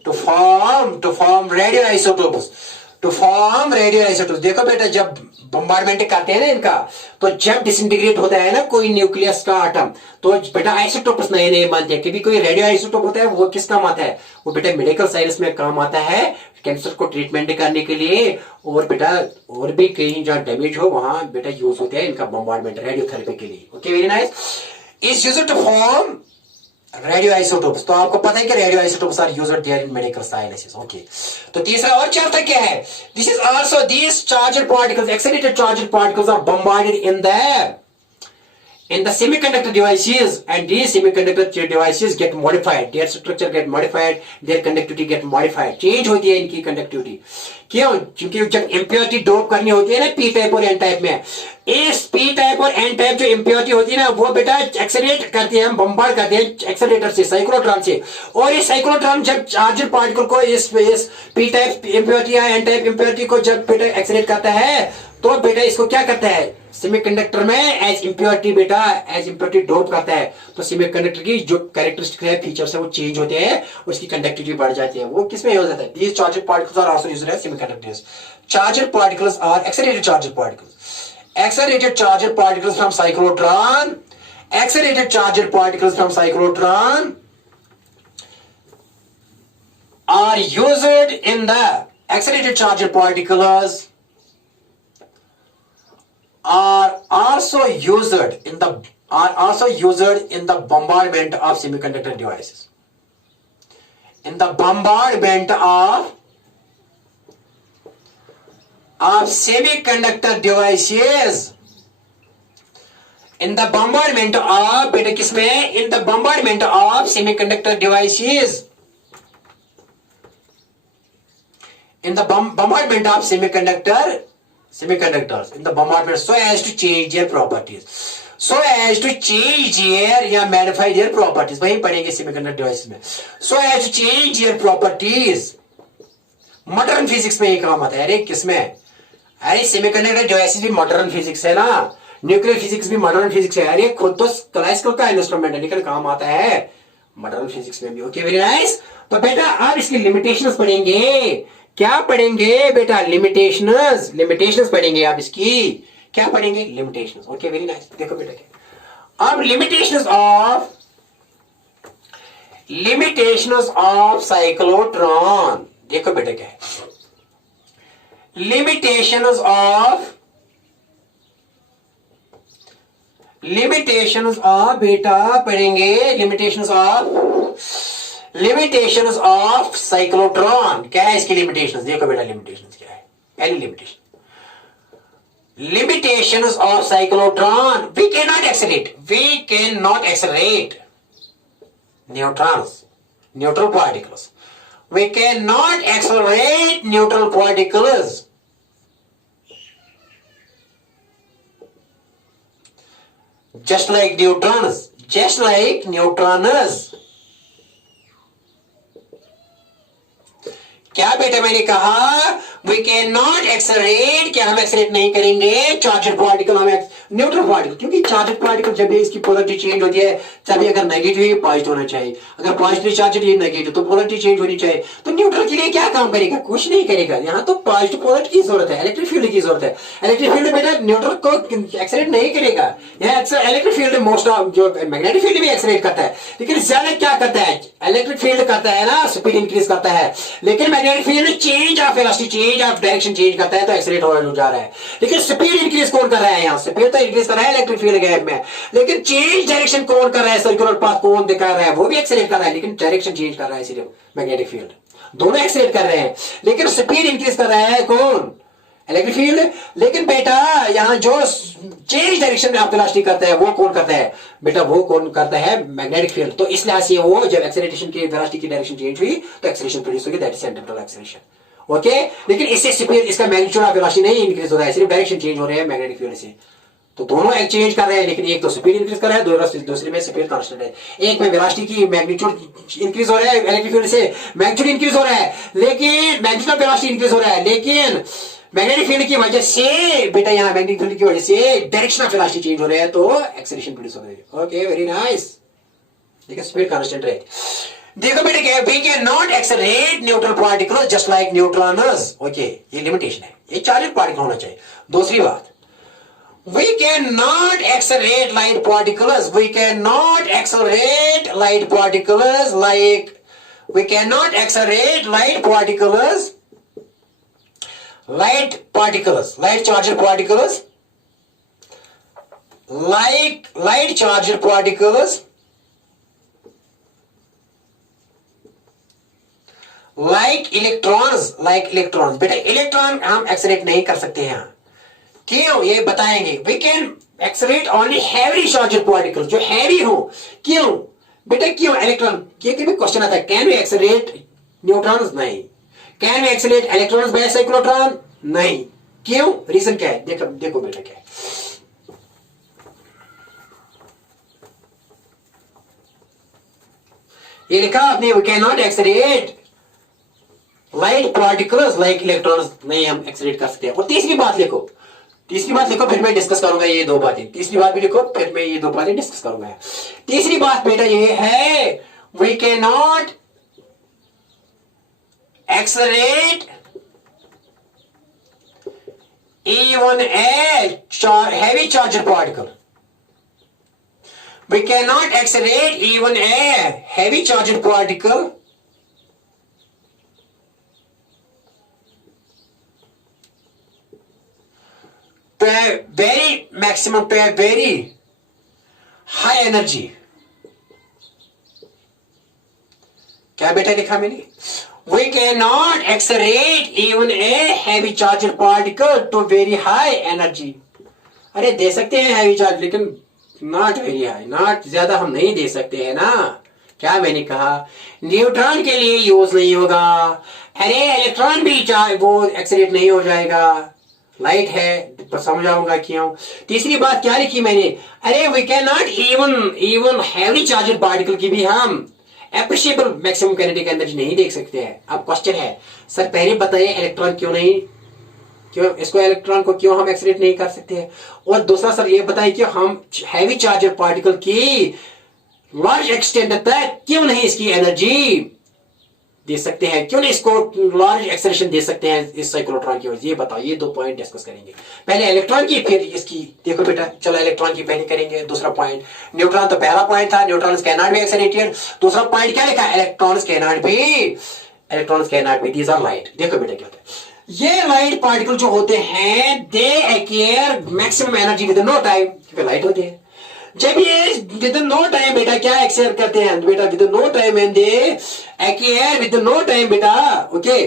to form radioisotopes, देखो बेटा जब बम्बार्डमेंट करते हैं ना इनका, तो जब डिसइंटीग्रेट होता है ना कोई न्यूक्लियस का एटम, तो बेटा आइसोटोप्स नए नए बनते हैं। कभी कोई रेडियो आइसोटोप होता है, वो किस काम आता है? वो बेटा मेडिकल साइंस में काम आता है, कैंसर को ट्रीटमेंट करने के लिए, और बेटा और भी कहीं जहां डैमेज हो वहां बेटा यूज होते हैं इनका बम्बार्डमेंट रेडियोथेरेपी के लिए। Okay, very nice. Is used to form radio isotopes. तो आपको पता है कि radio isotopes are used there in medical sciences. Okay, तो तीसरा और चौथा क्या है? This is also these charged particles, accelerated charged particles are bombarded in the semiconductor devices, and these semiconductor devices get modified, their structure get modified, their conductivity get modified, change होती है इनकी conductivity। क्यों? क्योंकि जब impurity dope करनी होती है ना p टाइप और n टाइप में, इस p टाइप और n टाइप जो impurity होती है ना, वो बेटा एक्सेलरेट करती है, हम बम्बार्ड करते हैं एक्सेलरेटर से, साइक्लोट्रॉन से, और ये साइक्लोट्रॉन जब चार्जर पार्टिकल को इस p टाइप impurity या n टाइप impurity को जब बेटा एक्सेलरेट करता है, तो बेटा इसको क्या करता है? सेमीकंडक्टर में एज इंप्योरिटी बेटा, एज इंप्योरिटी डोप करता है, तो सेमीकंडक्टर की जो कैरेक्टरिस्टिक है, फीचर्स है, वो चेंज होते हैं, उसकी कंडक्टिविटी बढ़ जाती है। वो किसमें यूज होता है? These charged particles are also used as semiconductors. Charged particles are accelerated charged particles, accelerated charged particles from cyclotron, accelerated charged particles from cyclotron are used in the accelerated charged particles are also used in the are also used in the bombardment of semiconductor devices. In the bombardment of semiconductor devices. In the bombardment of बेटा किसमें? In the bombardment of semiconductor devices. In the bombardment of semiconductors. In the bombardment, so as to change their properties. So as to change their या modify their properties. वही पढ़ेंगे semiconductor devices में. So as to change their properties. Modern physics में ये काम आता है. अरे किसमें? अरे सेमीकंडक्टर डिवाइसेस भी मॉडर्न फिजिक्स है ना, न्यूक्लियर फिजिक्स भी मॉडर्न फिजिक्स है. अरे खुद तो क्लासिकल का इंस्ट्रूमेंट है लेकिन काम आता है मॉडर्न फिजिक्स में भी. Okay, very nice. तो बेटा आप इसकी लिमिटेशंस पढ़ेंगे. क्या पढ़ेंगे बेटा? लिमिटेशंस पढ़ेंगे आप इसकी. क्या पढ़ेंगे? लिमिटेशंस. Okay, very nice. देखो बेटा क्या अब लिमिटेशंस ऑफ साइक्लोट्रॉन. देखो बेटा क्या है limitations of बेटा पढ़ेंगे limitations of cyclotron. क्या है इसकी limitations? देखो बेटा limitations क्या है. पहली limitations of cyclotron. We cannot accelerate neutral particles. We cannot accelerate neutral particles. Just like neutrons. क्या बेटा मैंने कहा? We cannot accelerate. क्या हम एक्सेलरेट नहीं करेंगे चार्जड पार्टिकल, हम न्यूट्रल पार्टिकल. क्योंकि चार्जड पार्टिकल जब भी इसकी पोलरिटी चेंज होती है तभी अगर नेगेटिव है पॉजिटिव होना चाहिए, अगर पॉजिटिव चार्जड ये नेगेटिव तो पोलरिटी चेंज होनी चाहिए. तो न्यूट्रल के लिए क्या काम करेगा? कुछ नहीं करेगा. यहाँ तो पॉजिटिव पोलरिटी की जरूरत है, इलेक्ट्रिक फील्ड की जरूरत है. इलेक्ट्रिक फील्ड बेटा न्यूट्रल को एक्सेलरेट नहीं करेगा. यहाँ इलेक्ट्रिक फील्ड मोस्ट ऑफ जो मैग्नेटिक फील्ड भी एक्सेलरेट करता है लेकिन ज्यादा क्या करता है? इलेक्ट्रिक फील्ड करता है ना, स्पीड इंक्रीज करता है. लेकिन magnetic field change of velocity, change of direction change करता है तो एक्सेलरेट हो जा रहा है. लेकिन स्पीड इंक्रीज कौन कर रहा है? यहाँ स्पीड तो इंक्रीज कर रहा है इलेक्ट्रिक फील्ड गैप में, लेकिन चेंज डायरेक्शन कौन कर रहा है? सर्कुलर पाथ कौन दिखा रहा है? वो भी एक्सेलरेट कर रहा है लेकिन डायरेक्शन चेंज कर रहा है सिर्फ मैग्नेटिक फील्ड. दोनों एक्सेलरेट कर रहे हैं लेकिन स्पीड इंक्रीज कर रहा है कौन? Electric field. लेकिन बेटा यहाँ जो चेंज डायरेक्शन में वेलोसिटी करता है वो कौन करता है? बेटा वो कौन करता है? Magnetic field. तो इस लिहाज से वो जब एक्सेलरेशन की वेलोसिटी की डायरेक्शन चेंज हुई तो एक्सेलरेशन प्रोड्यूस होगी, that is centripetal acceleration. Okay, लेकिन इससे स्पीड, इसका मैग्नीट्यूड ऑफ वेलोसिटी नहीं इंक्रीज हो रहा है, सिर्फ डायरेक्शन चेंज हो रहे हैं मैग्नेटिक फील्ड से. तो दोनों एक चेंज कर रहे हैं लेकिन एक तो स्पीड इंक्रीज कर रहा है, दूसरे में स्पीड कांस्टेंट है. एक में वेलोसिटी की मैग्नीट्यूड इंक्रीज हो रहा है इलेक्ट्रिक फील्ड से, मैग्नीट्यूड इंक्रीज हो रहा है लेकिन मैग्नीट्यूड ऑफ वेलोसिटी इंक्रीज हो रहा है लेकिन मैग्नेटिक फील्ड की वजह से बेटा यहाँ मैग्नेटिक फील्ड की वजह से डायरेक्शन ऑफ वेलोसिटी चेंज हो रहा है तो एक्सेलरेशन प्रोड्यूस हो रही है. Okay, very nice. देखिए स्पीड कांस्टेंट है. देखो बेटा क्या, we can not accelerate neutral particles just like neutrons. Okay, ये लिमिटेशन है, ये चार्जड पार्टिकल होना चाहिए. दूसरी बात, we cannot accelerate light particles. We cannot accelerate light particles like we cannot accelerate light charged particles like light charged particles like electrons. बेटा electron हम accelerate नहीं कर सकते हैं. क्यों? ये बताएंगे. We can accelerate only heavy charged particles, जो हैवी हो. क्यों बेटा? क्यों? इलेक्ट्रॉन ये भी क्वेश्चन आता है. Can we accelerate neutrons? नहीं. Can we accelerate electrons by cyclotron? नहीं. क्यों? रीजन क्या है? देखो बेटा क्या है. ये लिखा आपने, we can not accelerate light particles like electrons. नहीं, हम एक्सेलरेट कर सकते हैं. और तीसरी बात लिखो, फिर मैं डिस्कस करूंगा ये दो बातें. तीसरी बात भी लिखो, फिर मैं ये दो बातें डिस्कस करूंगा. तीसरी बात बेटा ये है, we can not accelerate even a heavy charged particle. We cannot accelerate even a heavy charged particle to a very maximum, to a very high energy, क्या बेटा लिखा मैंने, we can not accelerate even a heavy charger particle to very high energy. अरे दे सकते हैं heavy charge, लेकिन not very high, not ज्यादा हम नहीं दे सकते हैं ना। क्या मैंने कहा, न्यूट्रॉन के लिए यूज नहीं होगा। अरे इलेक्ट्रॉन भी वो एक्सरेट नहीं हो जाएगा, लाइट है, तो समझाऊंगा क्यों। तीसरी बात क्या लिखी मैंने, अरे we can not even heavy charger particle की भी हम एप्रिशिएबल मैक्सिमम काइनेटिक एनर्जी नहीं देख सकते हैं। अब क्वेश्चन है, सर पहले बताइए इलेक्ट्रॉन क्यों नहीं, क्यों इसको इलेक्ट्रॉन को क्यों हम एक्सरेट नहीं कर सकते हैं। और दूसरा सर ये बताइए कि हम हैवी चार्जर पार्टिकल की लार्ज एक्सटेंट तक क्यों नहीं इसकी एनर्जी दे सकते हैं, क्यों नहीं इसको लार्ज एक्सेलरेशन दे सकते हैं इस साइक्लोट्रॉन की वजह। ये बताओ, ये 2 पॉइंट डिस्कस करेंगे, पहले इलेक्ट्रॉन की फिर इसकी। देखो बेटा, चलो इलेक्ट्रॉन की पहले करेंगे। दूसरा पॉइंट, न्यूट्रॉन तो पहला पॉइंट था, neutrons can not be accelerated. दूसरा पॉइंट क्या लिखा, electrons can not be these are light. देखो बेटा क्या होता है, ये लाइट पार्टिकल जो होते हैं they acquire maximum energy with no time, क्योंकि लाइट होते हैं। जब ये विद नो टाइम बेटा क्या एक्सपेयर करते हैं बेटा, with no time and they acquire with no time बेटा, okay,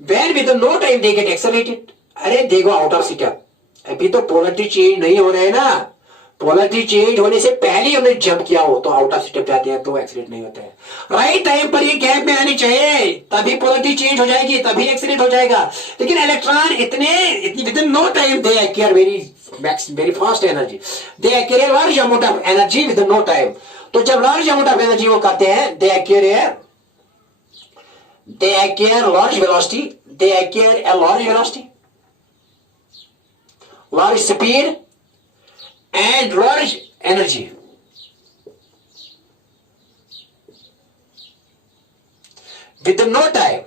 when with no time they get accelerated. अरे देखो आउट ऑफ स्टेप, अभी तो पोलरिटी चेंज नहीं हो रहा है ना, पोलरिटी चेंज होने से पहले ही उन्हें जंप किया हो तो आउट ऑफ स्टेप जाते हैं, तो एक्सीडेंट नहीं होता है। राइट टाइम पर ये गैप में आनी चाहिए, तभी पोलरिटी चेंज हो जाएगी, तभी एक्सीडेंट हो जाएगा। लेकिन इलेक्ट्रॉन इतनी within no time they acquire very fast energy, they acquire large amount of energy within no time. तो जब लार्ज अमाउंट ऑफ एनर्जी वो करते हैं, they acquire large velocity, they acquire a large velocity, large speed and large energy. With no time,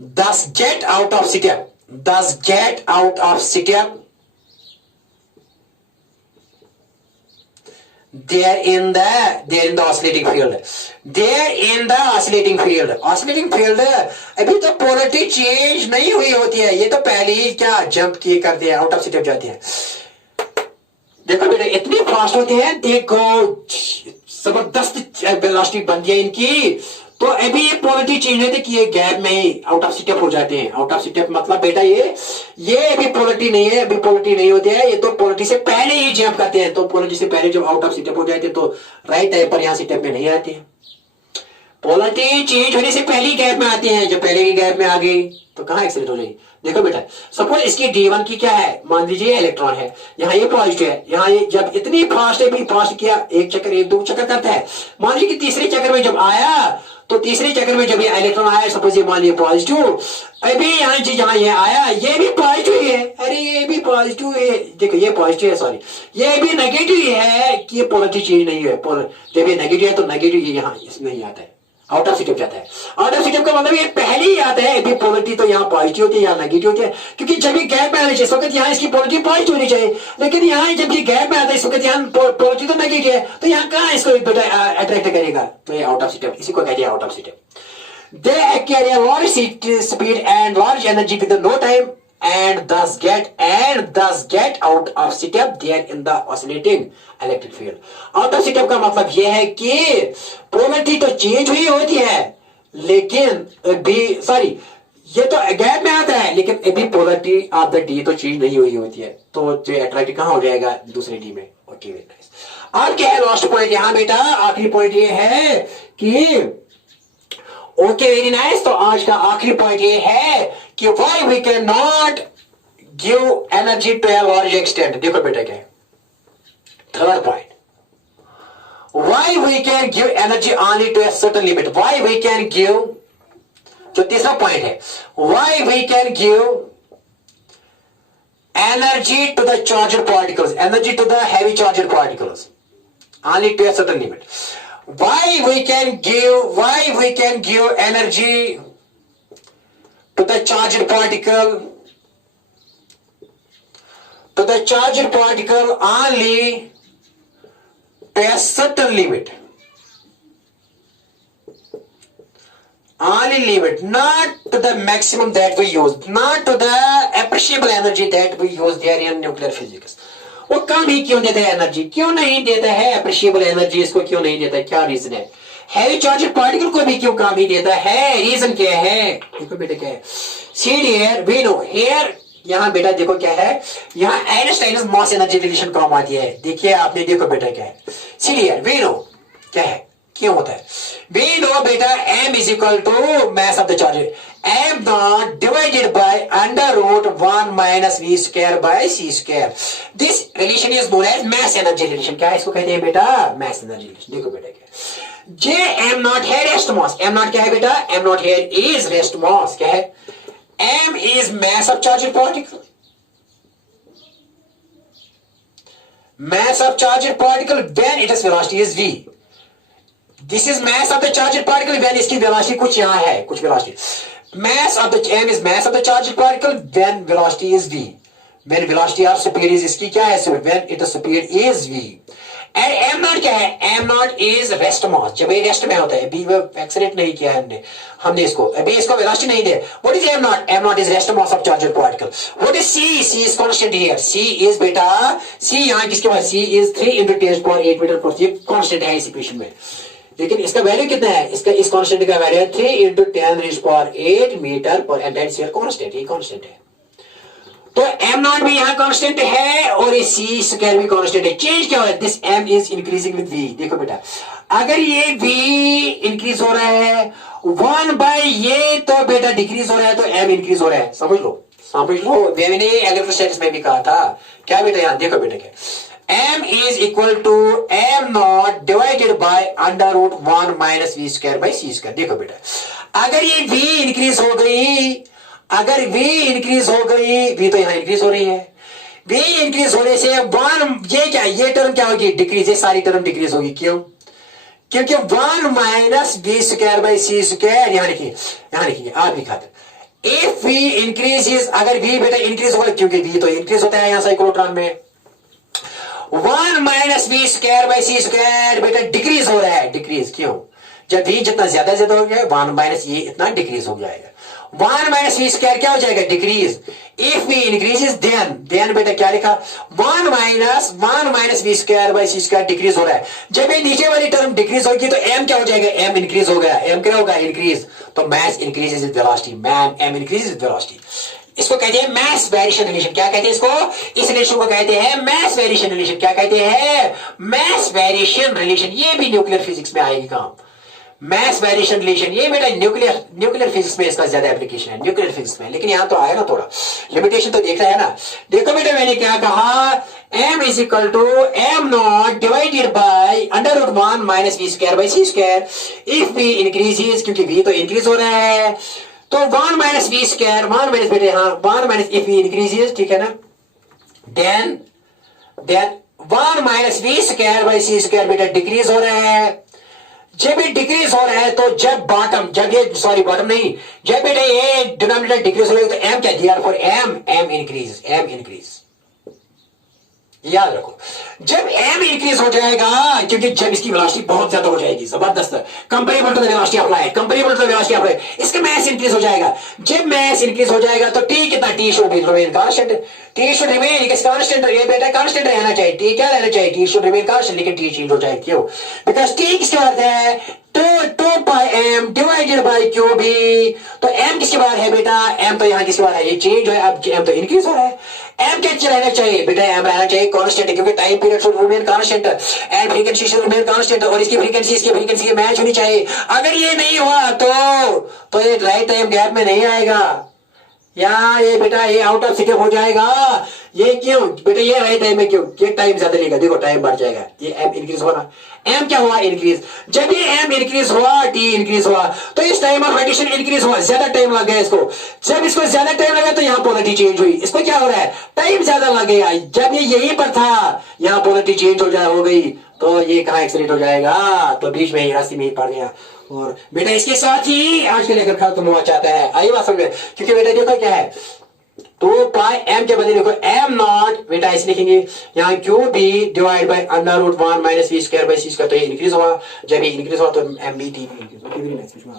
thus get out of step, they're in the oscillating field. Oscillating field अभी तो polarity change नहीं हुई होती है, ये तो पहले ही क्या जंप किए करते हैं, आउट ऑफ स्टेप जाते हैं। देखो बेटा इतनी फास्ट होते हैं, देखो जबरदस्त वेलोसिटी बनती है इनकी, तो अभी ये पोलरिटी चेंज होती है कि ये गैप में आउट ऑफ स्टेप हो जाते हैं। आउट ऑफ स्टेप मतलब बेटा ये अभी पोलरिटी नहीं है, अभी पोलरिटी नहीं होती है, ये तो पोलरिटी से पहले ही जंप करते हैं। तो पोलरिटी से पहले जब आउट ऑफ स्टेप हो जाते हैं तो राइट टाइम पर यहां स्टेप में नहीं आते हैं, पोलरिटी चेंज होने से पहले गैप में आते हैं। जब पहले की गैप में आ गई तो कहां एक्सीडेंट हो जाएगी। देखो बेटा सपोज इसकी D1 की क्या है, मान लीजिए इलेक्ट्रॉन है, यहाँ ये पॉजिटिव है, यहाँ ये जब इतनी फास्ट है, फास्ट किया, एक चक्कर 1-2 चक्कर करता है, मान लीजिए कि तीसरे चक्कर में जब आया, तो तीसरे चक्कर में जब ये इलेक्ट्रॉन आया, सपोज ये मान लीजिए पॉजिटिव, अभी यहाँ जहां ये आया ये भी पॉजिटिव है, अरे ये भी पॉजिटिव है, देखो ये पॉजिटिव है, सॉरी ये भी नेगेटिव है कि ये पोलरिटी चेंज नहीं है। जब ये नेगेटिव है तो नेगेटिव ये यहाँ इसमें नहीं आता है, आउट ऑफ स्टेप जाता है। आउट ऑफ स्टेप का मतलब ये पहले ही आता है, अभी पोलरिटी तो यहाँ पॉजिटिव होती है, यहाँ नेगेटिव होती है, क्योंकि जब ये गैप में आने चाहिए इस वक्त यहाँ इसकी पोलरिटी पॉजिटिव होनी चाहिए, लेकिन यहाँ जब ये गैप में आता है इस वक्त यहाँ पोलरिटी तो नेगेटिव है, तो यहाँ कहाँ इसको अट्रैक्ट करेगा, तो ये आउट ऑफ स्टेप, इसी को कहते हैं out of step. They acquire a large speed and large energy with no time and thus get out of step there in the oscillating electric field. Out of step का मतलब यह है कि polarity तो चेंज हुई होती है, लेकिन ये तो गैप में आता है, लेकिन अभी पोलरिटी ऑफ द डी तो चेंज नहीं हुई होती है, तो जो अट्रैक्ट कहां हो जाएगा, दूसरे डी में। Okay very nice. अब क्या है लास्ट पॉइंट यहां बेटा, आखिरी पॉइंट ये है कि ओके वेरी नाइस। तो आज का आखिरी पॉइंट ये है कि why we can not give energy to a large extent. देखो बेटा क्या है third point, why we can give energy only to a certain limit. Why we can give, जो तीसरा पॉइंट है, why we can give energy to the charger particles, energy to the heavy charger particles only to a certain limit. Why we can give energy to the charged particle only to a certain limit, only limit, not to the maximum that we use, not to the appreciable energy that we use there in nuclear physics. वो कम ही क्यों देता है energy, क्यों नहीं देता है appreciable energy, इसको क्यों नहीं देता है, क्या रीजन है? हैवी चार्ज पार्टिकल को भी क्यों काम ही देता है, रीजन क्या है? देखो बेटा क्या है, see here we know here, यहाँ बेटा देखो क्या है, यहाँ आइंस्टाइन मास एनर्जी रिलेशन काम आती है, देखिए आपने, देखो बेटा क्या है, सी हियर वी नो क्या है, क्यों होता है? वी नो बेटा m is equal to mass of the charge, m not divided by under root 1 minus v square by c square. This relation is known as mass energy relation. क्या इसको कहते हैं बेटा? Mass energy relation. देखो बेटा क्या, जे m not है रेस्ट मास, m नॉट क्या है बेटा? m नॉट है इज रेस्ट मास. क्या है? m is mass of charge particle, mass of charged particle when its velocity is v. This is mass of the charged particle when इसकी velocity कुछ यहाँ है, कुछ velocity. Mass of the m is mass of the charged particle when velocity is v. When velocity of speed is इसकी क्या है? When its speed is v. And m naught क्या है? m naught is rest mass. जब ये rest में होता है, अभी वो एक्सीडेंट नहीं किया है हमने इसको, अभी इसको वेलोसिटी नहीं दे. What is m naught? m naught is rest mass of charged particle. What is c? c is constant here. c is बेटा, c यहाँ किसके पास? c is 3 into 10 power 8 metre पर, ये कांस्टेंट है इस इक्वेशन में. लेकिन इसका वैल्यू कितना है? इसका इस कांस्टेंट का वैल्यू है 3 into 10 raised power 8 मीटर पर, एंड दैट्स हियर कांस्टेंट, ये कांस्टेंट है. तो m नॉट भी यहाँ कांस्टेंट है और ये c स्क्वायर भी कांस्टेंट है. चेंज क्या हो रहा है? This m is increasing with v. देखो बेटा, अगर ये v इंक्रीज हो रहा है 1 बाय ये, तो बेटा डिक्रीज हो रहा है, तो m इंक्रीज हो रहा है. समझ लो, समझ लो. मैंने इलेक्ट्रोस्टैटिक्स में भी कहा था. क्या बेटा? यहाँ देखो बेटा क्या, m is equal to m not divided by under root 1 minus v square by c square. देखो बेटा, अगर ये v इंक्रीज हो गई, अगर v इंक्रीज हो गई, v तो यहां इंक्रीज हो रही है, v इंक्रीज होने से 1, ये क्या, ये टर्म क्या होगी? डिक्रीज. ये सारी टर्म डिक्रीज होगी. क्यों? क्योंकि 1 minus v square by c square, यहां लिखिए, यहां लिखिए आप भी खाते. इफ v इंक्रीजेस, अगर v बेटा इंक्रीज होगा, क्योंकि v तो इंक्रीज होता है यहां साइक्लोट्रॉन में, 1 minus v square by c square बेटा डिक्रीज हो रहा है. डिक्रीज क्यों? जब v जितना ज्यादा ज्यादा हो गया, 1 माइनस ये इतना डिक्रीज हो जाएगा. 1 माइनस v स्क्वायर क्या हो जाएगा? Decrease. If v increases then बेटा क्या लिखा? 1 minus v square by c square decrease हो रहा है. जब ये नीचे वाली टर्म डिक्रीज होगी तो m क्या हो जाएगा? m इंक्रीज हो गया. m क्या होगा? इंक्रीज. तो mass increases with velocity, m increases with velocity. इसको कहते हैं मास वेरिएशन रिलेशन. क्या कहते हैं इसको? इस रिलेशन को कहते हैं मास वेरिएशन रिलेशन. क्या कहते हैं? मास वेरिएशन रिलेशन. ये भी न्यूक्लियर फिजिक्स में आएगी काम, मास वेरिएशन रिलेशन. ये बेटा न्यूक्लियर फिजिक्स में इसका ज्यादा एप्लीकेशन है, न्यूक्लियर फिजिक्स में. लेकिन यहां तो आएगा, थोड़ा लिमिटेशन तो देख रहा है ना. देखो बेटा मैंने क्या कहा, m is equal to m not divided by under root 1 minus v square by c square. If v increases, क्योंकि v तो इंक्रीज हो रहा है, तो 1 माइनस v स्क्वायर, 1 माइनस बेटे, हाँ 1 माइनस इफ v इंक्रीजेस, ठीक है ना, then 1 minus v square by c square बेटा डिक्रीज हो रहा है. जब ये डिक्रीज हो रहा है तो जब बॉटम, जब ये सॉरी बॉटम नहीं, जब बेटा ये डिनोमिनेटर डिक्रीज हो रहा है तो m क्या दिया? For m increase, m increase. याद रखो, जब m इंक्रीज हो जाएगा, क्योंकि जब इसकी वेलोसिटी बहुत ज्यादा हो जाएगी, जबरदस्त, comparable to the velocity of light, comparable to the velocity of light, इसका मास इंक्रीज हो जाएगा. जब मास इंक्रीज हो जाएगा तो t कितना? t should remain constant. t should remain constant. ये बेटा कांस्टेंट रहना चाहिए. t क्या रहना चाहिए? t should remain constant. लेकिन t चेंज हो जाएगा. क्यों? बिकॉज़ t किसके बराबर है? 2 पाई m डिवाइडेड बाय क्यूब. तो m किसके बराबर है बेटा? m तो यहाँ किसके बराबर है? ये चेंज है, अब m तो इंक्रीज हो रहा है. m क्या रहना चाहिए बेटा? m रहना चाहिए कांस्टेंट, क्योंकि time period should remain constant and frequency should remain constant. और इसकी फ्रीक्वेंसी के मैच होनी चाहिए. अगर ये नहीं हुआ तो ये राइट टाइम गैप में नहीं आएगा, या ये बेटा ये आउट ऑफ स्केप हो जाएगा. ये क्यों बेटा? ये राइट टाइम में क्यों? ये टाइम ज्यादा लेगा. देखो टाइम बढ़ जाएगा. ये m इंक्रीज होना, m क्या हुआ? इंक्रीज. जब ये m इंक्रीज हुआ, t इंक्रीज हुआ, तो इस टाइम ऑफ एडिशन इंक्रीज हुआ, ज्यादा टाइम लग गया इसको. जब इसको ज्यादा टाइम लगा तो यहाँ पोलरिटी चेंज हुई. इसको क्या हो रहा है? टाइम ज्यादा लग गया. जब ये यहीं पर था, यहाँ पोलरिटी चेंज हो गई, तो ये कहाँ एक्सीडेंट हो जाएगा? तो बीच में रास्ते में ही पड़ गया. और बेटा इसके साथ ही आज के लेकर खत्म हुआ चाहता है. आई बात समझ में? क्योंकि बेटा देखो क्या है, 2 पाई m के बदले देखो m नॉट बेटा ऐसे लिखेंगे यहाँ cube b divide by under root 1 minus v square by c square. तो ये इंक्रीज हुआ, जब ये इंक्रीज हुआ तो m भी t इंक्रीज हुआ.